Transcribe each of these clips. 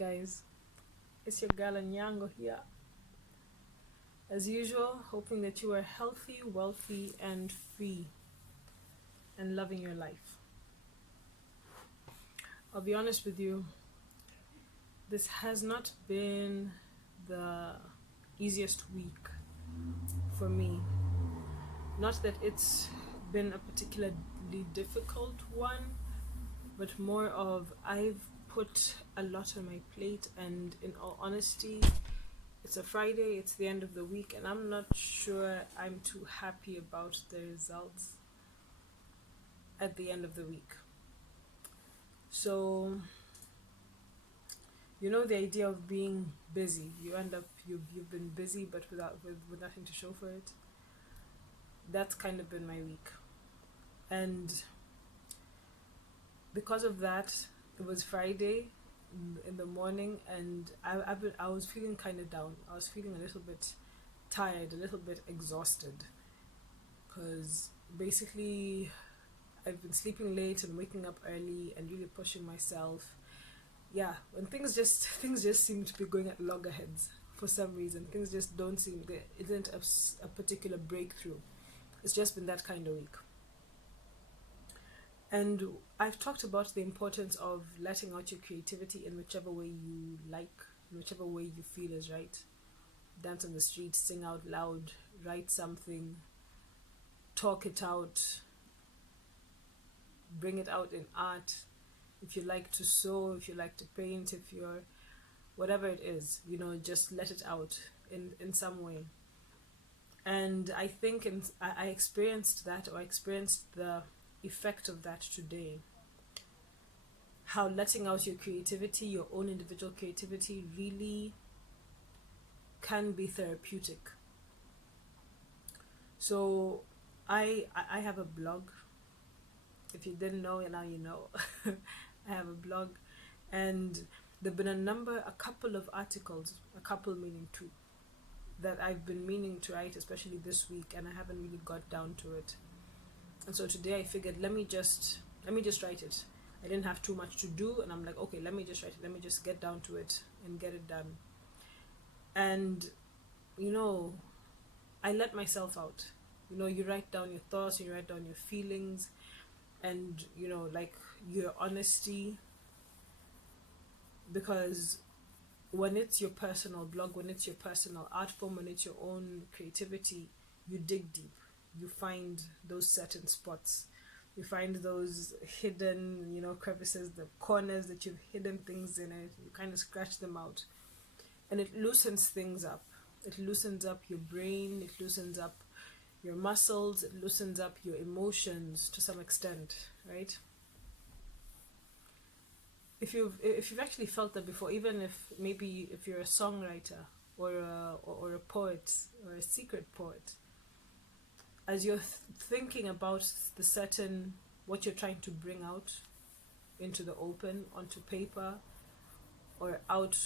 guys, it's your girl Nyango here. As usual, hoping that you are healthy, wealthy, and free and loving your life. I'll be honest with you, this has not been the easiest week for me. Not that it's been a particularly difficult one, but more of I've put a lot on my plate, and in all honesty, it's a Friday, it's the end of the week, and I'm not sure I'm too happy about the results at the end of the week. So, you know the idea of being busy. You end up you've been busy but with nothing to show for it. That's kind of been my week. And because of that, it was Friday in the morning, and I was feeling kind of down. I was feeling a little bit tired, a little bit exhausted, because basically I've been sleeping late and waking up early and really pushing myself. Yeah, when things just seem to be going at loggerheads for some reason. Things just don't seem there isn't a particular breakthrough. It's just been that kind of week. And I've talked about the importance of letting out your creativity in whichever way you like, in whichever way you feel is right. Dance on the street, sing out loud, write something, talk it out, bring it out in art. If you like to sew, if you like to paint, if you're whatever it is, just let it out in some way. And I think I experienced that, or I experienced the effect of that today. How letting out your creativity, your own individual creativity, really can be therapeutic. So I have a blog. If you didn't know, now you know. I have a blog, and there've been a couple of articles, a couple meaning two, that I've been meaning to write, especially this week, and I haven't really got down to it. And so today I figured, let me just write it. I didn't have too much to do, and I'm like, okay, let me just write it. Let me just get down to it and get it done. And I let myself out. You write down your thoughts, you write down your feelings, and like your honesty, because when it's your personal blog, when it's your personal art form, when it's your own creativity, you dig deep. You find those certain spots. You find those hidden, crevices, the corners that you've hidden things in it. You kind of scratch them out. And it loosens things up. It loosens up your brain. It loosens up your muscles. It loosens up your emotions to some extent, right? If you've actually felt that before, even if you're a songwriter or a poet or a secret poet, as you're thinking about what you're trying to bring out into the open, onto paper, or out,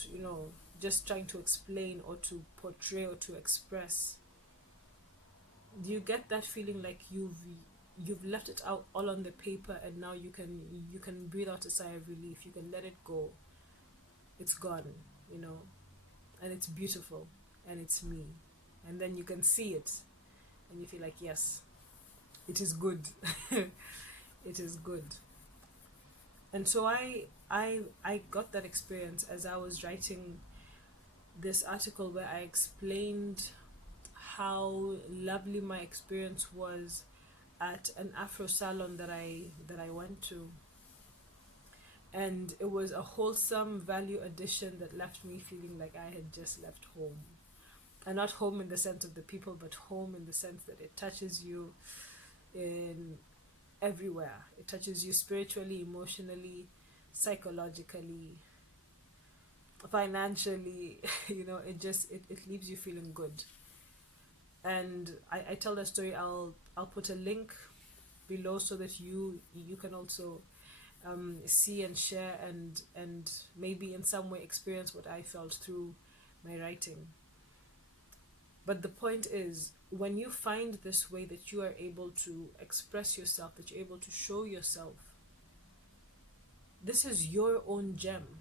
just trying to explain or to portray or to express, do you get that feeling like you've left it out all on the paper, and now you can breathe out a sigh of relief? You can let it go. It's gone, and it's beautiful, and it's me, and then you can see it, and you feel like, yes, it is good. It is good. And so I got that experience as I was writing this article, where I explained how lovely my experience was at an Afro salon that I went to. And it was a wholesome value addition that left me feeling like I had just left home. And not home in the sense of the people, but home in the sense that it touches you in everywhere. It touches you spiritually, emotionally, psychologically, financially. It leaves you feeling good. And I tell the story. I'll put a link below so that you can also see and share and maybe in some way experience what I felt through my writing. But the point is, when you find this way that you are able to express yourself, that you're able to show yourself, this is your own gem.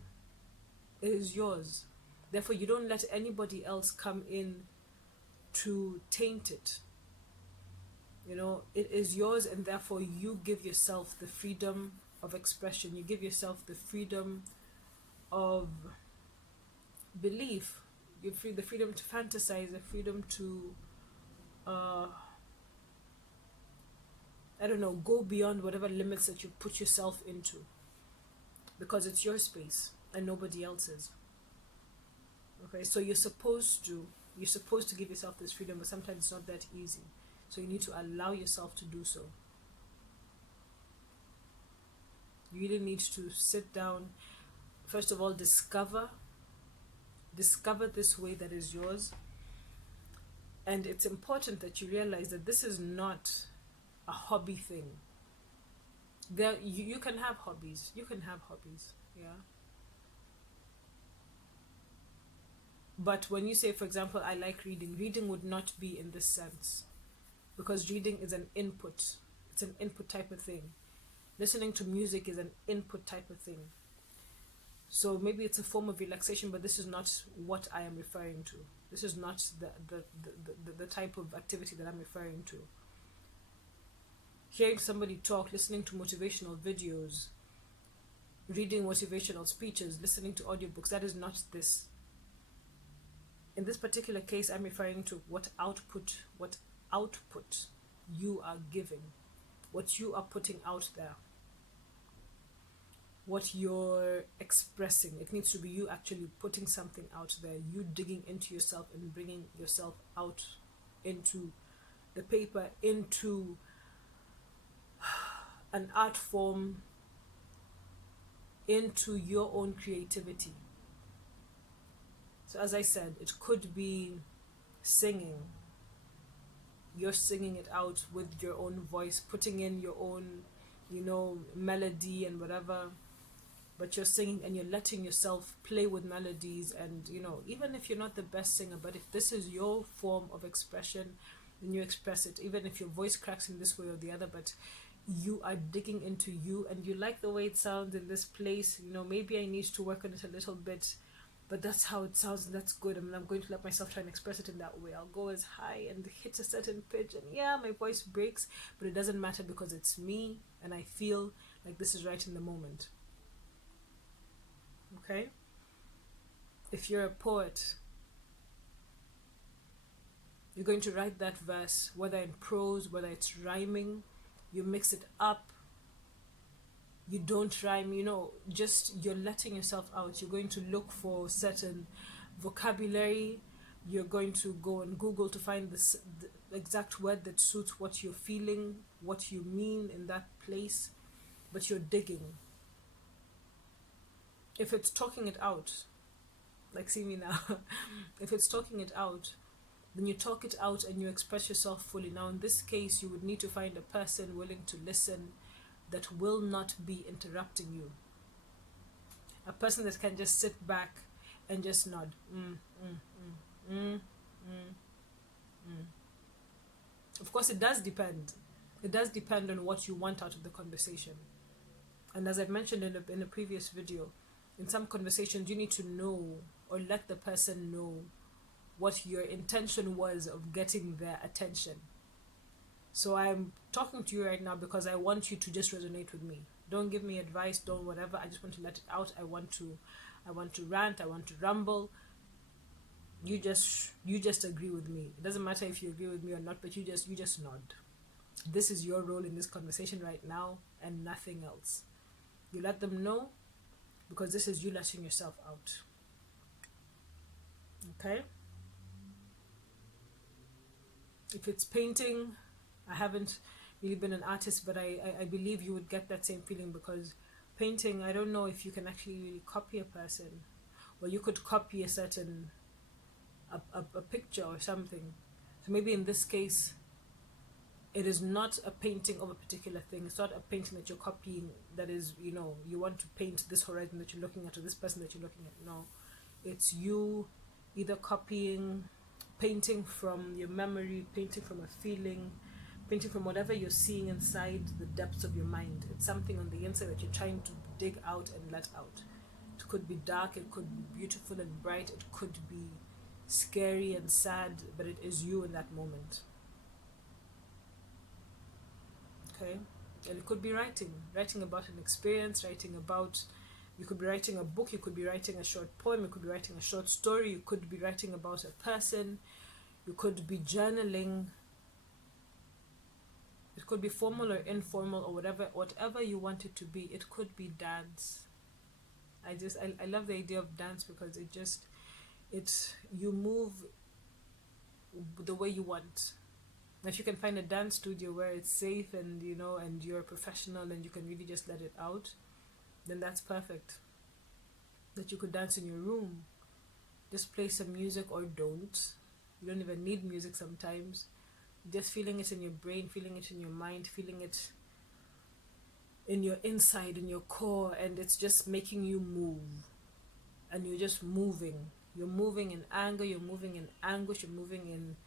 It is yours. Therefore, you don't let anybody else come in to taint it. You know, it is yours, and therefore you give yourself the freedom of expression. You give yourself the freedom of belief. The freedom to fantasize, the freedom to, I don't know, go beyond whatever limits that you put yourself into, because it's your space and nobody else's. Okay, so you're supposed to give yourself this freedom, but sometimes it's not that easy. So you need to allow yourself to do so. You really need to sit down, first of all, discover this way that is yours. And it's important that you realize that this is not a hobby thing. You can have hobbies. Yeah. But when you say, for example, I like reading would not be in this sense, because reading is an input. It's an input type of thing. Listening to music is an input type of thing. So maybe it's a form of relaxation, but this is not what I am referring to. This is not the type of activity that I'm referring to. Hearing somebody talk, listening to motivational videos, reading motivational speeches, listening to audiobooks, that is not this. In this particular case, I'm referring to what output you are giving, what you are putting out there, what you're expressing. It needs to be you actually putting something out there, you digging into yourself and bringing yourself out into the paper, into an art form, into your own creativity. So as I said, it could be singing. You're singing it out with your own voice, putting in your own, melody and whatever. But you're singing and you're letting yourself play with melodies, and even if you're not the best singer, but if this is your form of expression, then you express it, even if your voice cracks in this way or the other, but you are digging into you and you like the way it sounds in this place. Maybe I need to work on it a little bit, but that's how it sounds and that's good. I'm going to let myself try and express it in that way. I'll go as high and hit a certain pitch, and yeah, my voice breaks, but it doesn't matter because it's me and I feel like this is right in the moment. Okay? If you're a poet, you're going to write that verse, whether in prose, whether it's rhyming, you mix it up, you don't rhyme, just you're letting yourself out. You're going to look for certain vocabulary, you're going to go on Google to find the exact word that suits what you're feeling, what you mean in that place, but you're digging. If it's talking it out, like see me now, if it's talking it out, then you talk it out and you express yourself fully. Now in this case, you would need to find a person willing to listen, that will not be interrupting you. A person that can just sit back and just nod. Of course, it does depend. It does depend on what you want out of the conversation. And as I've mentioned in a previous video, in some conversations, you need to know or let the person know what your intention was of getting their attention. So I'm talking to you right now because I want you to just resonate with me. Don't give me advice, don't whatever. I just want to let it out. I want to rant, I want to rumble. You just agree with me. It doesn't matter if you agree with me or not, but you just nod. This is your role in this conversation right now and nothing else. You let them know, because this is you letting yourself out. Okay? If it's painting, I haven't really been an artist, but I believe you would get that same feeling, because painting, I don't know if you can actually really copy a person. Well, you could copy a certain a picture or something. So maybe in this case, it is not a painting of a particular thing. It's not a painting that you're copying, that is, you want to paint this horizon that you're looking at or this person that you're looking at. No, it's you either painting from your memory, painting from a feeling, painting from whatever you're seeing inside the depths of your mind. It's something on the inside that you're trying to dig out and let out, to could be dark, it could be beautiful and bright, it could be scary and sad, but it is you in that moment. Okay? And it could be writing about an experience, writing about, you could be writing a book, you could be writing a short poem, you could be writing a short story, you could be writing about a person, you could be journaling. It could be formal or informal or whatever you want it to be. It could be dance. I love the idea of dance because you move the way you want. If you can find a dance studio where it's safe and and you're a professional and you can really just let it out, then that's perfect. That you could dance in your room, just play some music or don't. You don't even need music sometimes. Just feeling it in your brain, feeling it in your mind, feeling it in your inside, in your core, and it's just making you move. And you're just moving. You're moving in anger, you're moving in anguish, you're moving in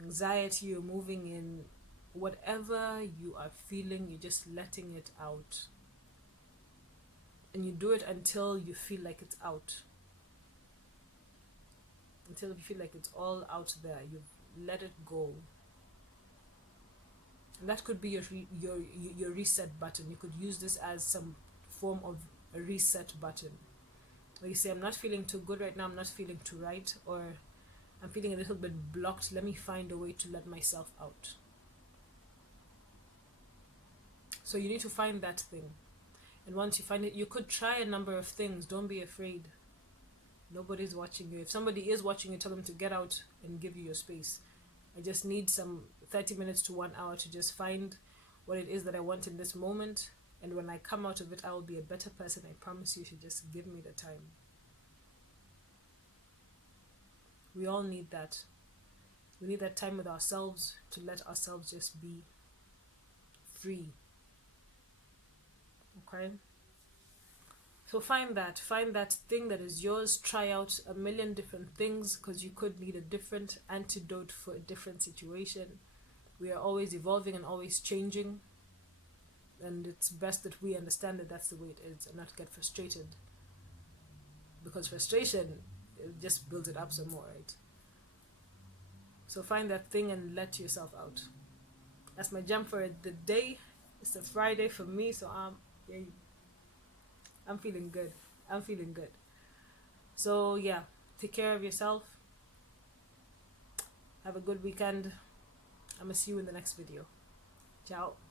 anxiety, you're moving in whatever you are feeling, you're just letting it out. And you do it until you feel like it's out. Until you feel like it's all out there. You've let it go. And that could be your reset button. You could use this as some form of a reset button. Where you say, I'm not feeling too good right now, I'm not feeling too right, or I'm feeling a little bit blocked. Let me find a way to let myself out. So you need to find that thing. And once you find it, you could try a number of things. Don't be afraid. Nobody's watching you. If somebody is watching you, tell them to get out and give you your space. I just need some 30 minutes to 1 hour to just find what it is that I want in this moment. And when I come out of it, I will be a better person. I promise you, should just give me the time. We all need that. We need that time with ourselves to let ourselves just be free. Okay? So find that thing that is yours. Try out a million different things because you could need a different antidote for a different situation. We are always evolving and always changing, and it's best that we understand that that's the way it is and not get frustrated, because frustration, it just builds it up some more, right? So find that thing and let yourself out. That's my jam for the day. It's a Friday for me, so I'm feeling good. So yeah, take care of yourself. Have a good weekend. I'm gonna see you in the next video. Ciao.